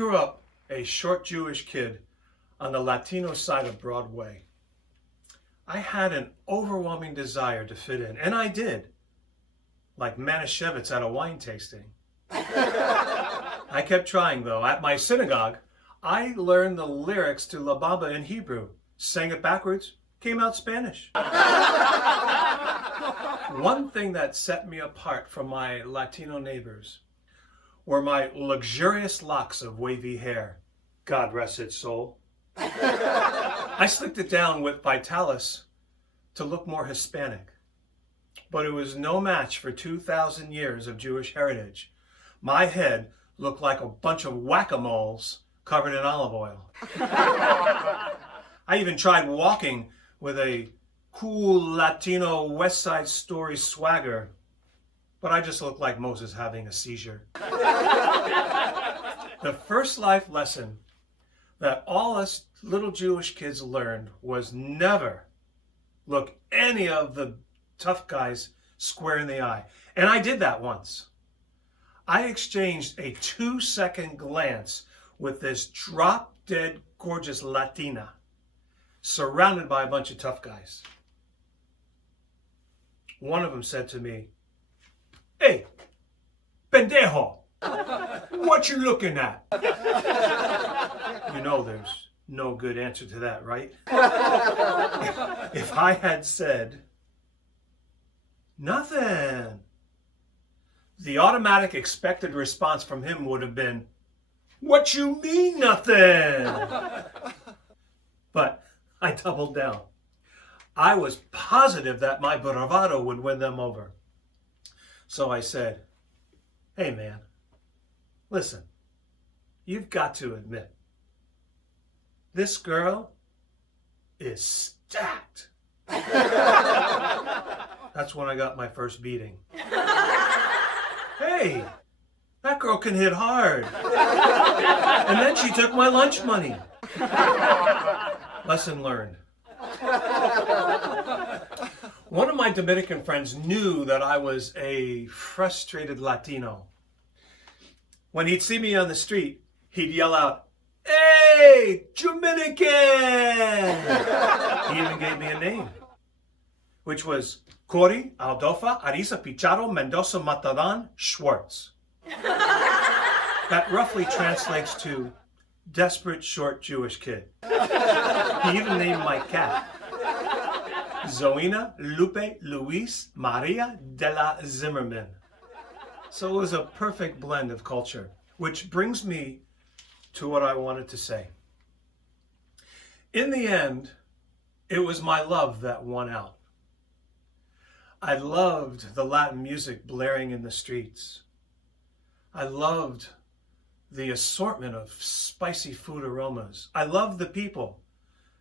grew up a short Jewish kid on the Latino side of Broadway. I had an overwhelming desire to fit in, and I did, like Manischewitz at a wine tasting. I kept trying, though. At my synagogue, I learned the lyrics to La Bamba in Hebrew, sang it backwards, came out Spanish. One thing that set me apart from my Latino neighbors were my luxurious locks of wavy hair. God rest its soul. I slicked it down with Vitalis to look more Hispanic, but it was no match for 2,000 years of Jewish heritage. My head looked like a bunch of whack-a-moles covered in olive oil. I even tried walking with a cool Latino West Side Story swagger, but I just looked like Moses having a seizure. The first life lesson that all us little Jewish kids learned was never look any of the tough guys square in the eye. And I did that once. I exchanged a 2-second glance with this drop-dead gorgeous Latina surrounded by a bunch of tough guys. One of them said to me, "Hey, pendejo, what you looking at?" You know there's no good answer to that, right? If I had said, "Nothing," the automatic expected response from him would have been, "What you mean nothing?" But I doubled down. I was positive that my bravado would win them over. So I said, "Hey man, listen, you've got to admit, this girl is stacked." That's when I got my first beating. Hey, that girl can hit hard. And then she took my lunch money. Lesson learned. One of my Dominican friends knew that I was a frustrated Latino. When he'd see me on the street, he'd yell out, "Hey, Dominican!" He even gave me a name, which was Corey Aldofa Arisa Picharo Mendoza Mataran Schwartz. That roughly translates to desperate short Jewish kid. He even named my cat Zoina Lupe Luis Maria de la Zimmerman. So it was a perfect blend of culture, which brings me to what I wanted to say. In the end, it was my love that won out. I loved the Latin music blaring in the streets. I loved the assortment of spicy food aromas. I loved the people.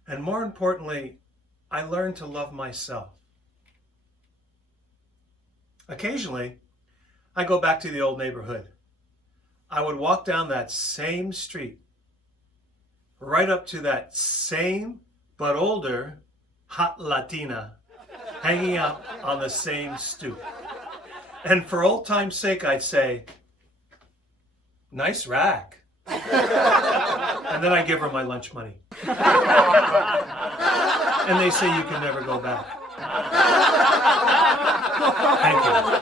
And more importantly, I learned to love myself. Occasionally, I go back to the old neighborhood. I would walk down that same street, right up to that same, but older, hot Latina, hanging out on the same stoop. And for old time's sake, I'd say, "Nice rack." And then I give her my lunch money. And they say you can never go back. Thank you.